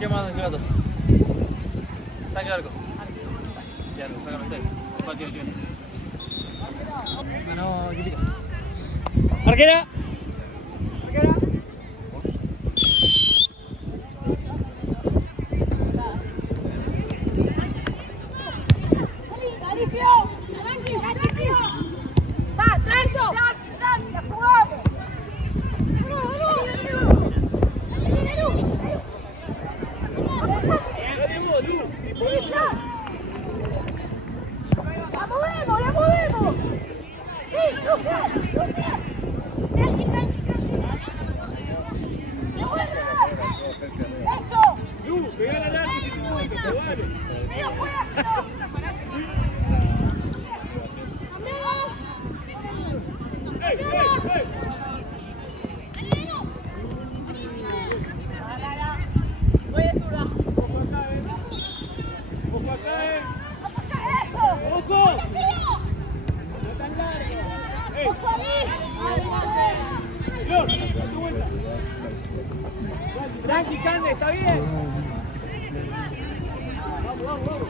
¿Quién más hace gato? Saque arco. Ya, sácame ustedes. Partido, chico. Ganó Quitica. ¡Arquera! ¡Arquera! Tranqui, Cande, ¿está bien? Vamos, vamos, vamos.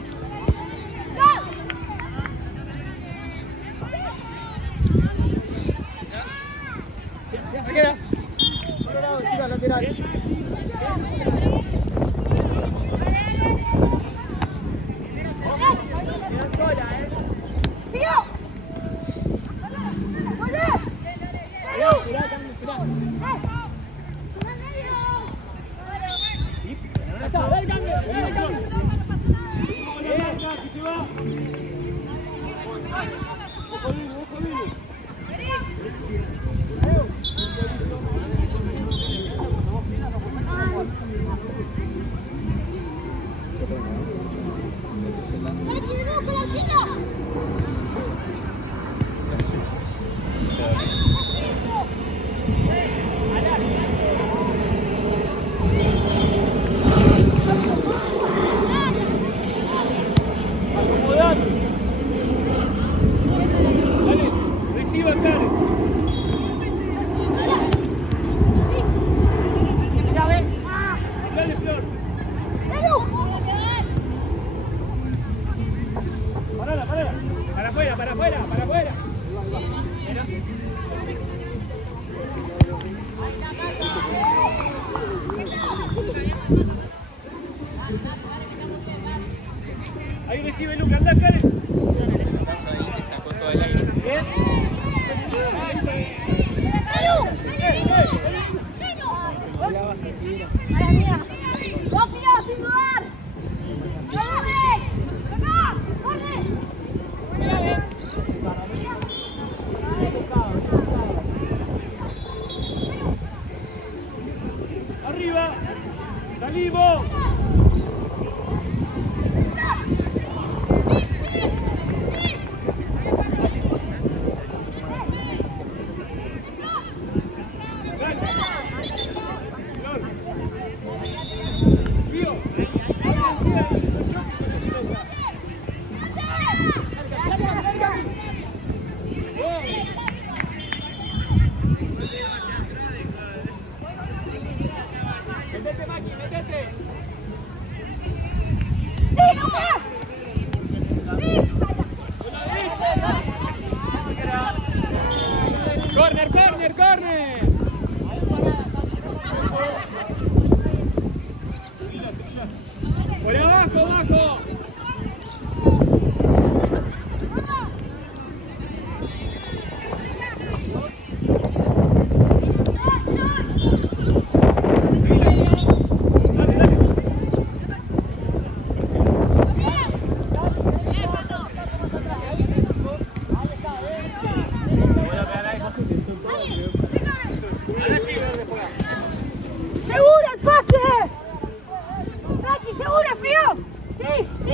¿Me queda? Otro lado, chica, lateral. Para afuera. Ahí recibe Luca, anda, Karen. Ahí sacó todo el aire. Bien. Arriba, salimos. Corner. Por abajo. ¡Seguro el pase! ¡Raki, seguro, Fío! ¡Sí!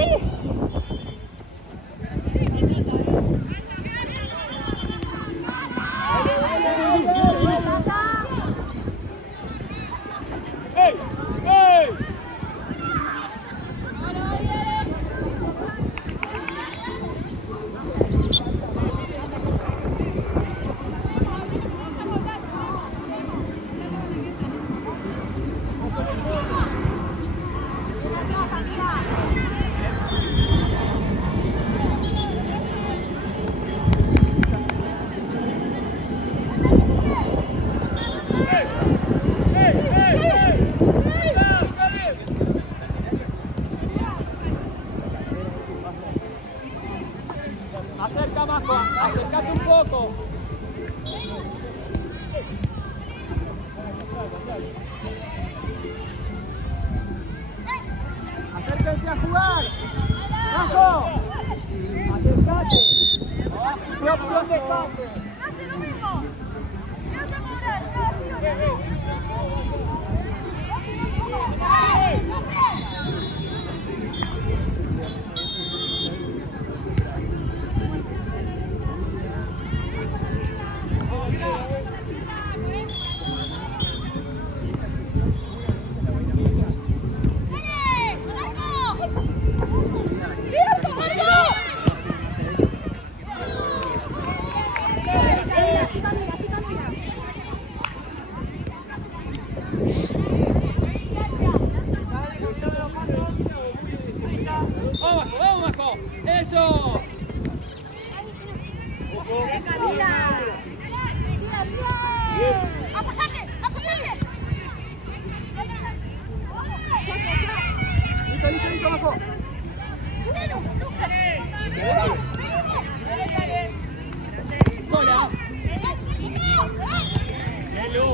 jugar. Marco. Acercate. ¿Qué opción de pase? Hace lo mismo. ¿Qué hace cobrar? Así o no. Vamos, Marco. Eso. ¡Apoyate! ¡Apoyate! Listo, Marco. Sola.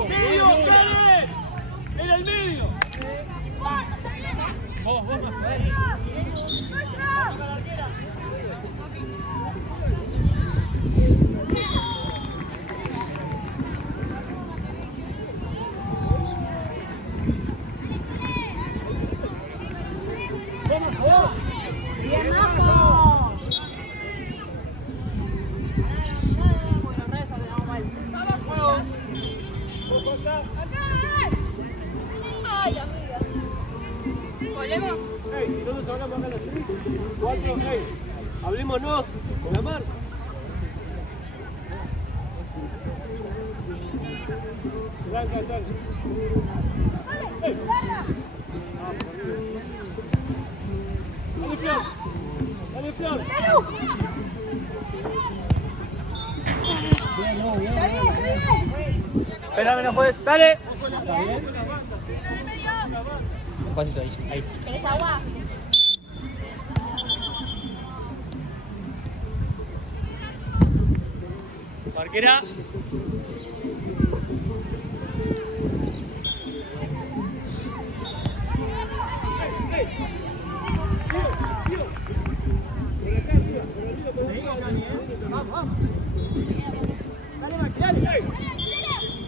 ¡Medio, Karen! ¡En el medio! Vos, ¡Bien, Majo! ¡Ay, amiga! ¿Volvemos? Hey, nosotros hablamos acá los 3, 4, hey, hablémonos con la mano. Tranca. Hey. Dale, Flor. Espérame, no puedes. Dale. Un pasito ahí. ¿Querés agua? Marquera.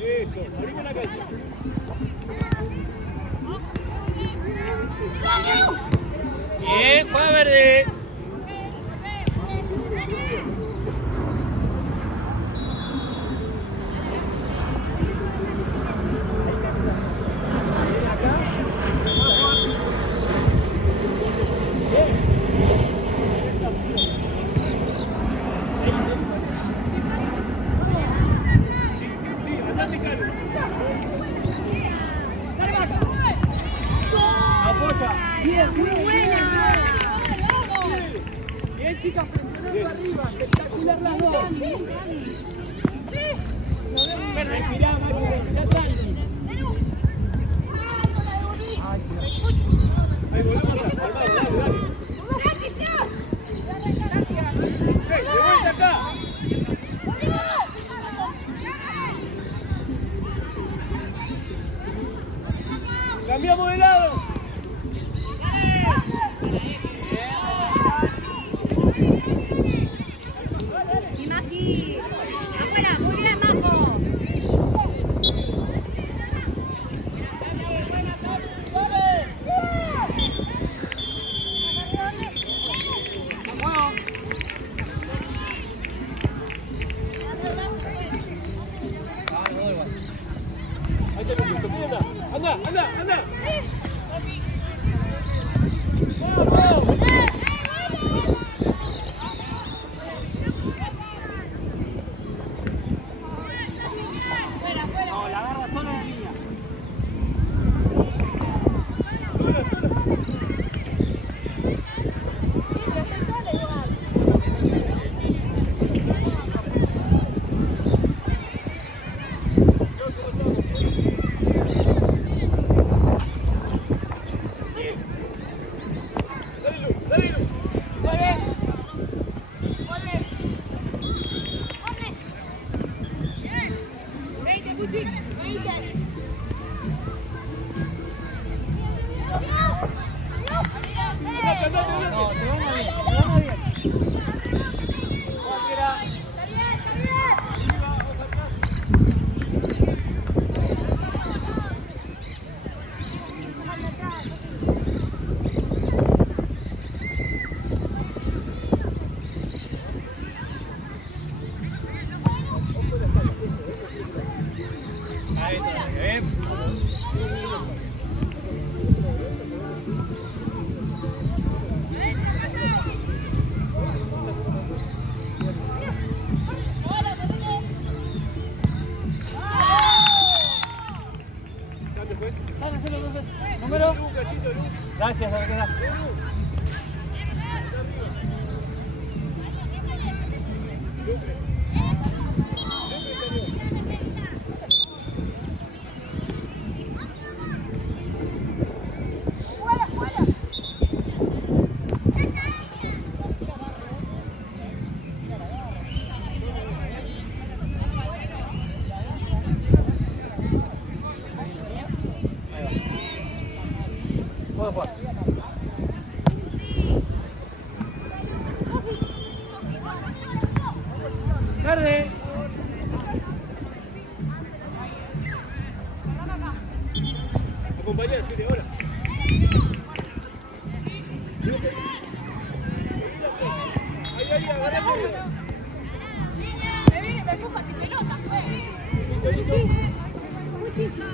Eso, abrimos la cancha. Bien, juega verde. Andate, Karen. Apoya. Bien, bien, chicas, presionando arriba, espectacular las dos. Respirá, Marco, respirá tranqui. Ahí volvemos atrás, dale. Hey, de vuelta acá. Cambiamos de lado. Imagi. Afuera, muy bien, Majo. Ahí está el punto, mira, anda. ¡Vamos! No, la agarra sola en línea. Sola. Sí, pero estoy sola igual. Dale, hacelo, número. Gracias, Arquera. Puedo jugar. Tarde. Acompañar, tiene ahora. Ahí, agarrate. Me empuja sin pelota,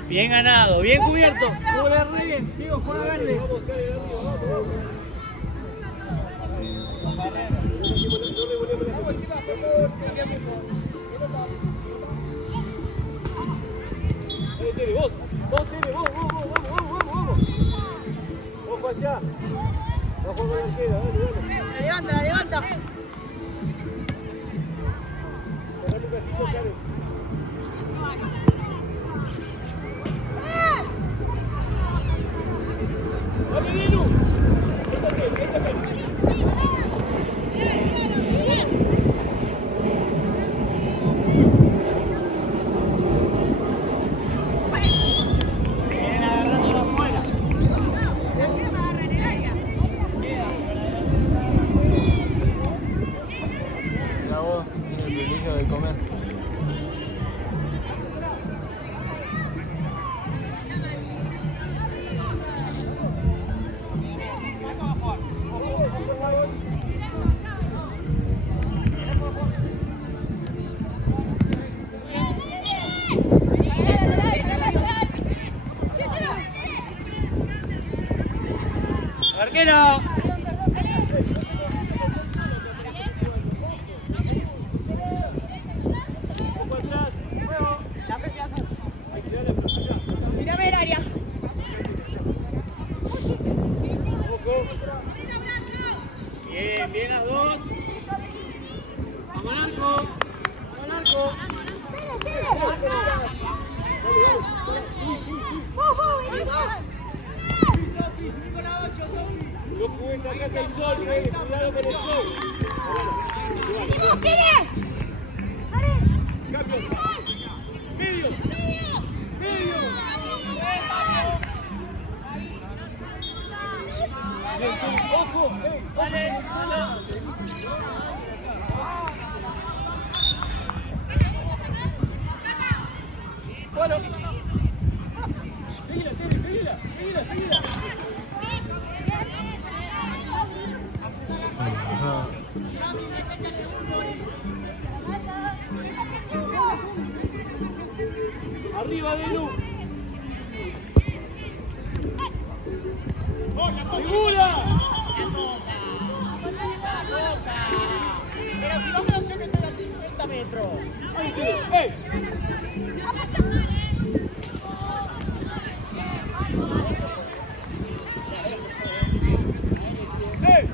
Bien ganado, bien cubierto. Cubre re bien. Sigo, juega verde. Vamos, cae, vamos. No revolvemos la pelota. Ahí tiene, vos tiene, vamos. Ojo allá. Ojo con la izquierda, dale. La levanta. Dale un cachito, Karen. ¡Dale, Dinu! Métate. Vienen agarrando afuera. La voz tiene el privilegio de comer. Arquero. Ojo atrás. Hay que darle profundidad. Mírame el área. Ojo. Bien las dos. Vamos al arco. No jugues acá hasta el sol, cuidado con el sol. Cambio. Medio. Ojo. Vale. Bueno. Seguila, Tere, seguila. Arriba de Lu. ¡Segura! Pero si no me sé que estoy a 50 metros. Ahí tiene. ¡Ey! ¡Ey!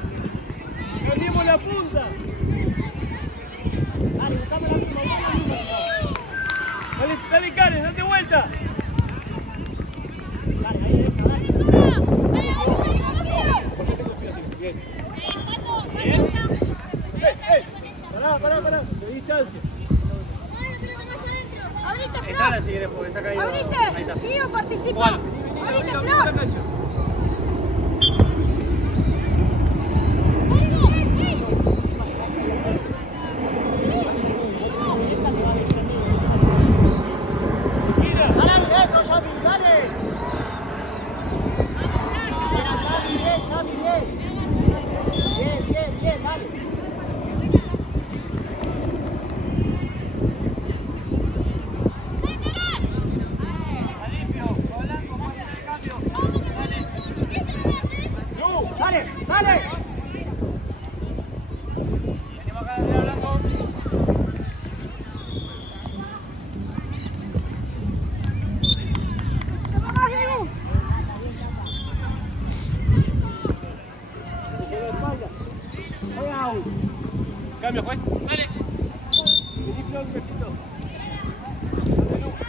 ¡Perdimos la punta! Dale, Karen, date vuelta. Bien. Pará, de distancia. Ahorita, Entrala Flor. si querés porque está caído. Ahorita. Ahí está. Pío, participa. Juan. Ahorita, Abrí la Flor. cancha. Mira. Dale, eso, Xavi, dale. Xavi, bien, dale. Dale. Venimos acá de Blanco. Vamos, Cambio, juez. Dale. Vení, Flor, un ratito.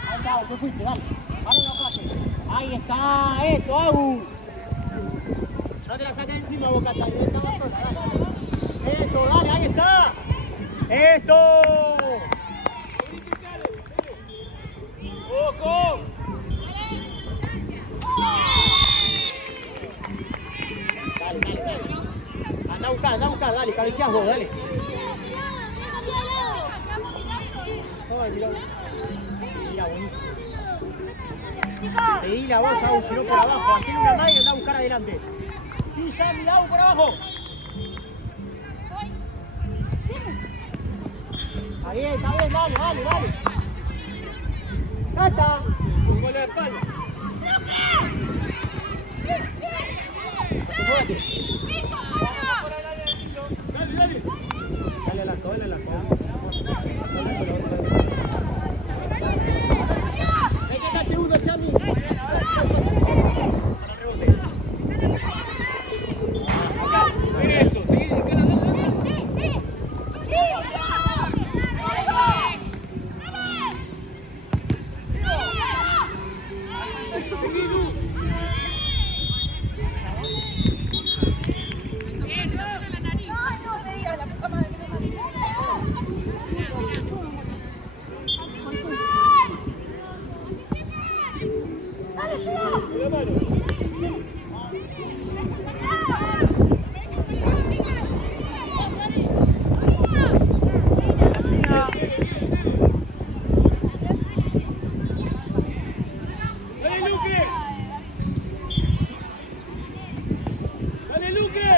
Ahí está, tú fuiste, dale. Ahora no pases. Ahí está, eso, Agu. No te la saques encima, Bocata. Ahí estaba sola, dale. Eso, dale, ahí está. Eso. ¡Ojo! Dale, dale, dale. Anda a buscar, dale, cabeceás vos, dale. Ay, mirá. Mira, buenísimo. Pedí la voz, Agu, si no por abajo. Hacé una más y anda a buscar adelante. Y ya, mira, Agu, por abajo. Está bien, dale, dale. ¡Cata! Con la espalda. Jugate. Dale, dale. Dale al arco, dale al arco. Métete al segundo, Xami. Eso, sí, la mano. ¡Dale, Lucre! ¡Dale, Lucre!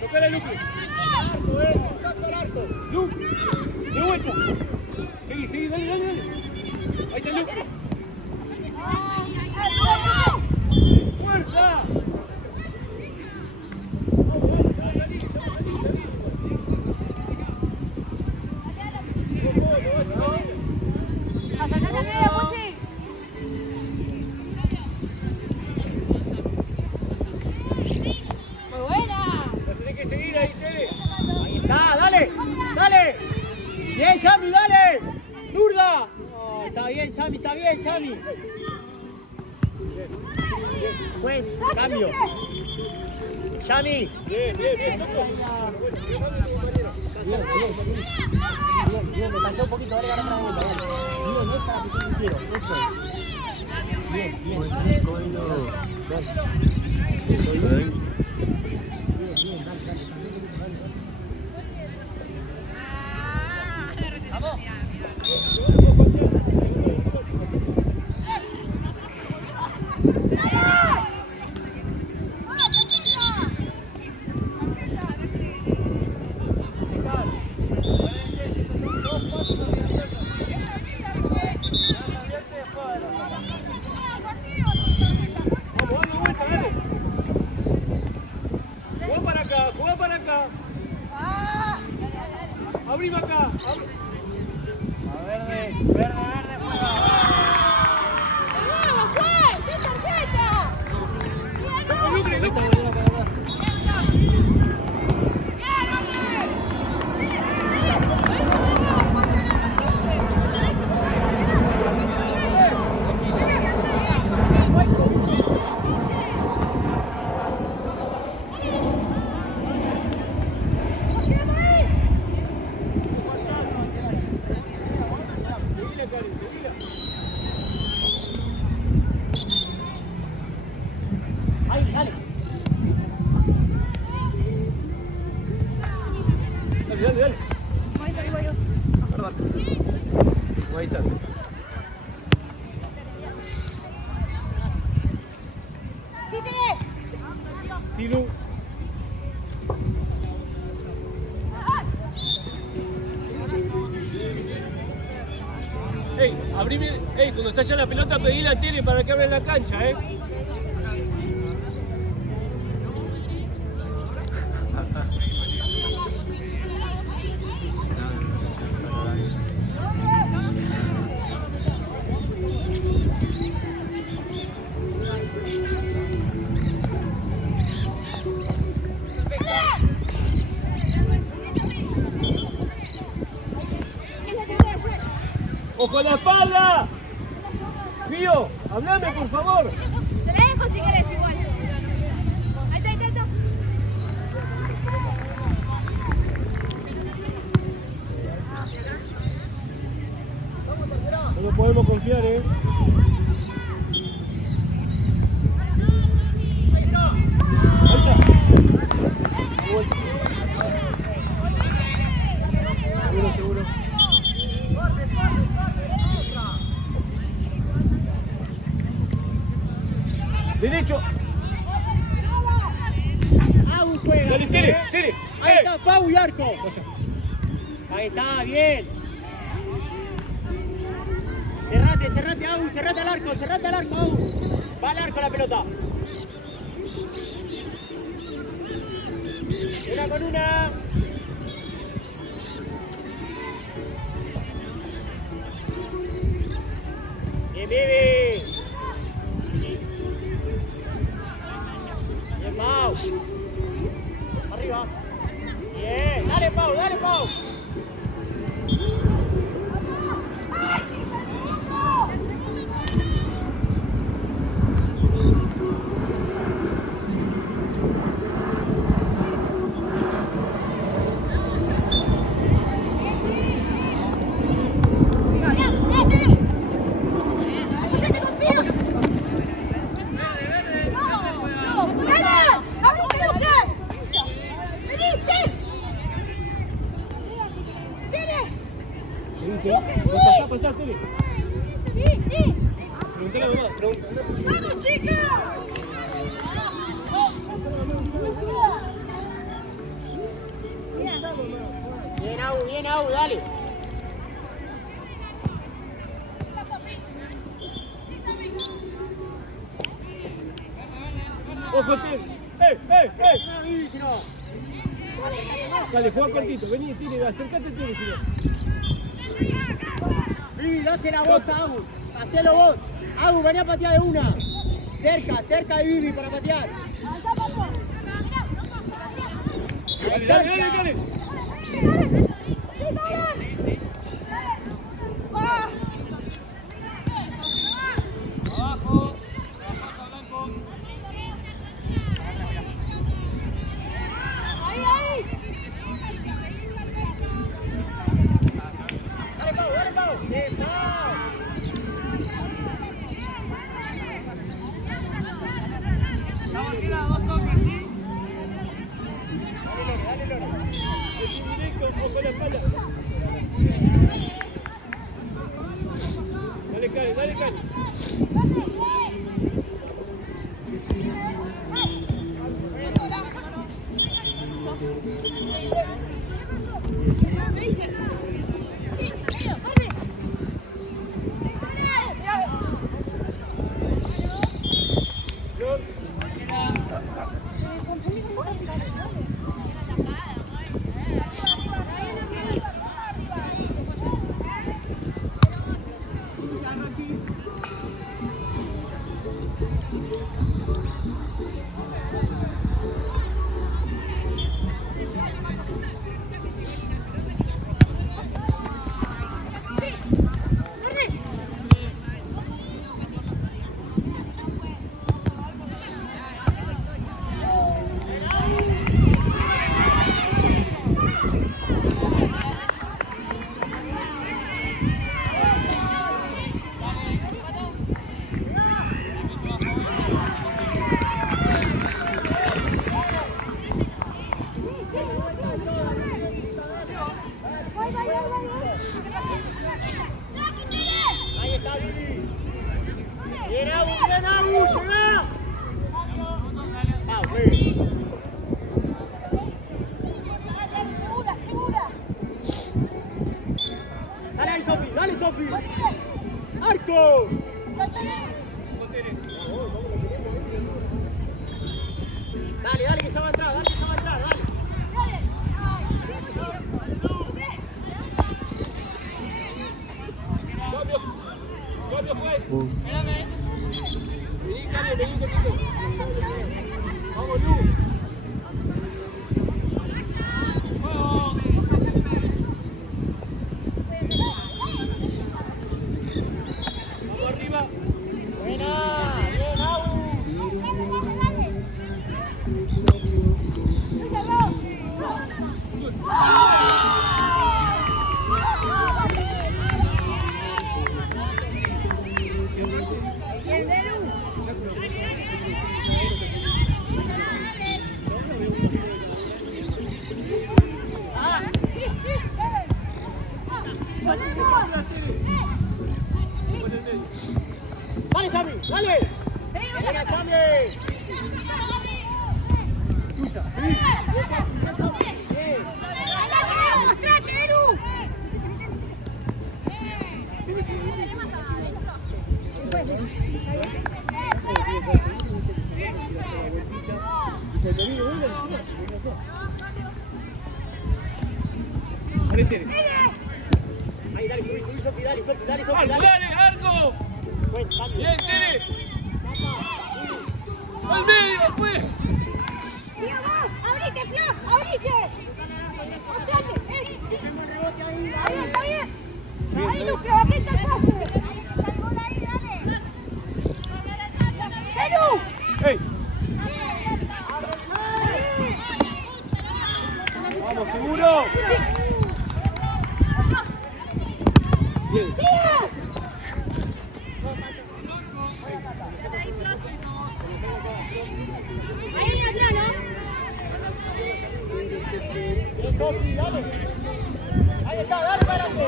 ¡Tocale, Lucre! ¡Lucre! ¡De vuelta! Seguí, dale. Ahí está Lucre. ¡Fuerza! Muy buena. Tenés que seguir ahí, Tere. Ahí está, dale. Bien, Xami, dale. Zurda. Oh, está bien, Xami. Juez, cambio. Xami. Bien. Bien, me faltó un poquito, dale, agarra la vuelta, dale. Bien, esa es la que yo quiero, eso es. Bien. Dale. Jugá para acá. Abrí para acá. Verde, juega. ¡Vamos, juez! ¡Sin tarjeta! Lucre. Ahí, dale. Dale. Voy yo. Perdón. Ahí está. Silu. Ey, abrí bien. Ey, cuando está ya la pelota, pedí la tele para que abra la cancha, Hablame, por favor. Te la dejo si querés igual. Ahí está, ahí está, ahí está. No nos podemos confiar, ¿eh? Ahí está. De vuelta. Seguro, seguro. Derecho. Agu juega. Dale, tire, tire. Ahí está, Pau y Arco. Ahí está, bien. Cerrate, cerrate, Agu, cerrate al arco, Agu. Va al arco la pelota. Una con una. Bien, Vivi. Bien, Pau. Arriba. Bien, dale, Pau, dale, Pau. ¿Qué dice? Pasá, tire. Preguntale a mamá, preguntale. ¡Vamos, chicas! Bien, Agu, dale. Ojo, tire. Dale, juega cortito. Vení, tire, acercate, tire, si no. Vivi, dásela vos a Agu. Hacelo vos. Agu, vení a patear de una. Cerca de Vivi para patear. Dale. Dale, Pau. Bien, Pau. Estamos tirados, 2 toques, ¿sí? Dale, Lore. Es directo, ojo la espalda. Dale, Cali. Ahí está, Vivi. Bien, Agu, llega. Pau, Vivi. Segura. Dale, Sofi. Arco. Dale, que ya va a entrar, dale. Cambio, juez. Vení, Cali, un poquito. Vamos, Lu. Vamos arriba. Buena. Dale, Sammy, dale. Venga, Sammy. Ahí, dale, subí, Sofi, dale, Sofi, dale, Sofi, ¡Arco, dale. dale, Arco! Pues, cambio. ¡Bien, Tere! ¡Al medio, pues! ¡Tío, vos! ¡Abrite, Flor! ¡Abrite! ¡Mostrate! Tenemos el rebote ahí, ¡Está bien, dale. está bien! ¡Ahí, Lucro! ¡Atenta al pase! ¡Perú! ¡Ey! ¡Vamos, seguro! Bien. Ahí atrás, ¿no? Bien, Sofi, dale. Ahí está, dale, párate.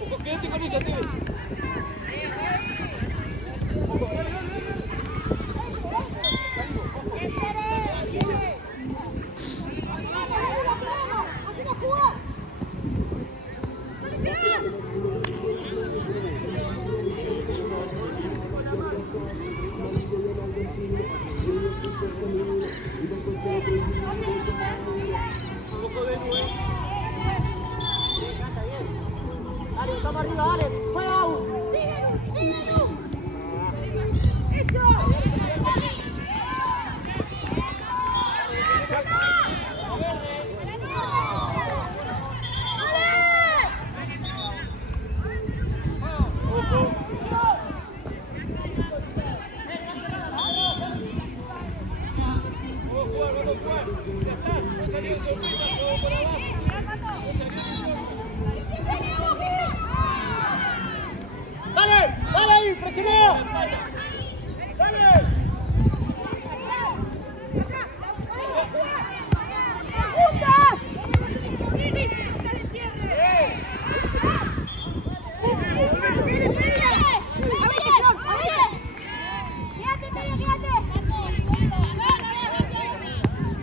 Ojo, quédate con ella, Tere. ¡Hacemos jugar! Dale, estamos arriba, dale. Juega aún. Dale, dale ahí, presionó. Dale.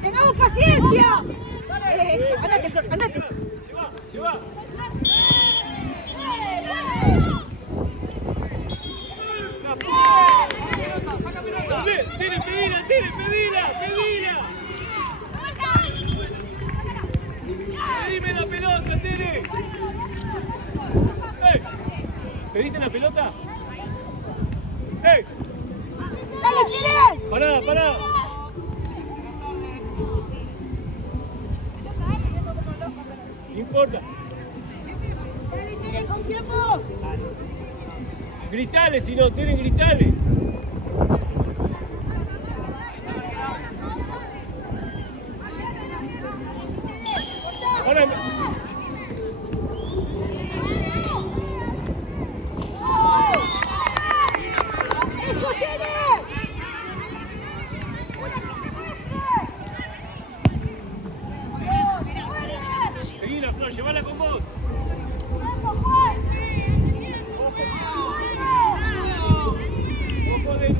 ¡Tengamos paciencia! Eso, andate, Flor, andate. ¡Se va! ¡Tere, pedila, Tere, pedila, pedila! ¡Pedime la pelota, Tere! ¡Ey! ¿Pediste la pelota? ¡Ey! ¡Dale, Tere! ¡Pará, pará! No importa. ¡Dale, Tere, confiamos! Gritale si no, Tere, gritale. Ahora ¡Eso, Tere! seguila, Flor, llévala con vos. Ojo de luz.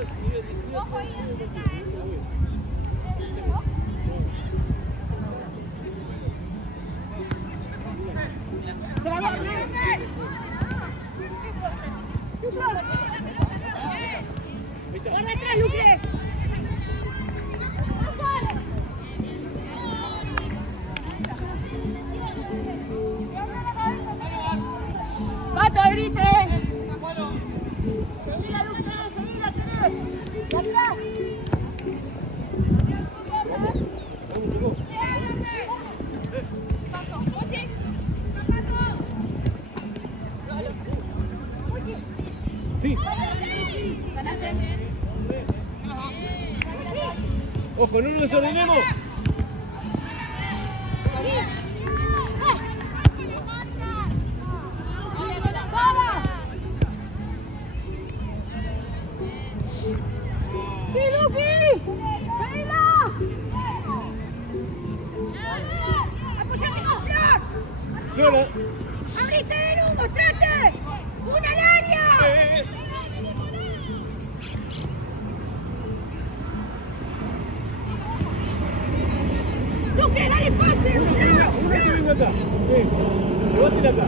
Ojo ahí, cerca, ¡Guarda atrás, Lucre! ¡Pato, grite! ¡Seguila, Lucre! ¡Seguila, tenés! ¡De atrás! Sí. Ojo, no nos desordenemos. ¡Sí, Luqui! ¡Seguila! ¡Apoyate con Flor! Flora. ¡Abrite de luz, mostrate! ¡Una al área! ¡Lucre, dale pase! ¡Flor! Llévate venga acá. Eso. Llévatela acá.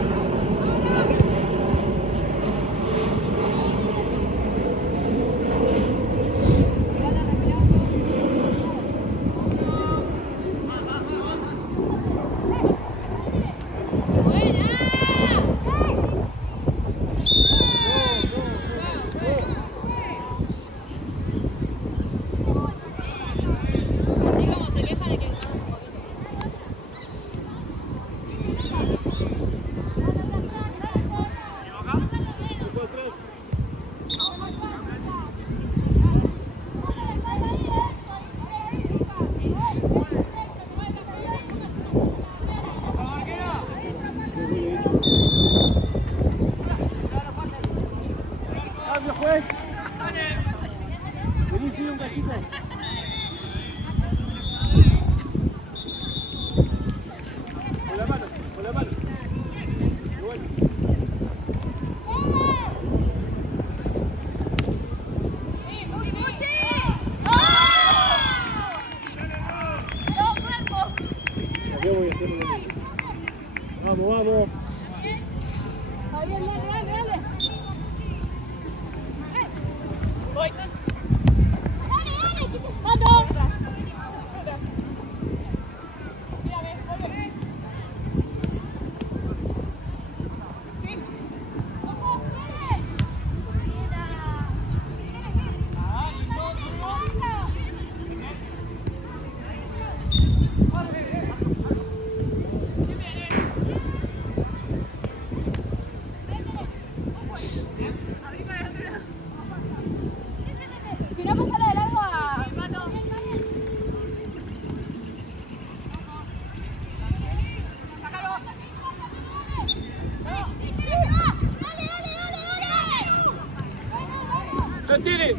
Cambio, juez. Vení, pide un cachito. Con la mano, con la mano. Bueno. Yo voy a hacer lo mismo. Vamos, vamos. Javier, dale, dale, dale. Voy. Dale, dale, que te... ¡Pato! Si no, pásala de largo a... ¡No tire!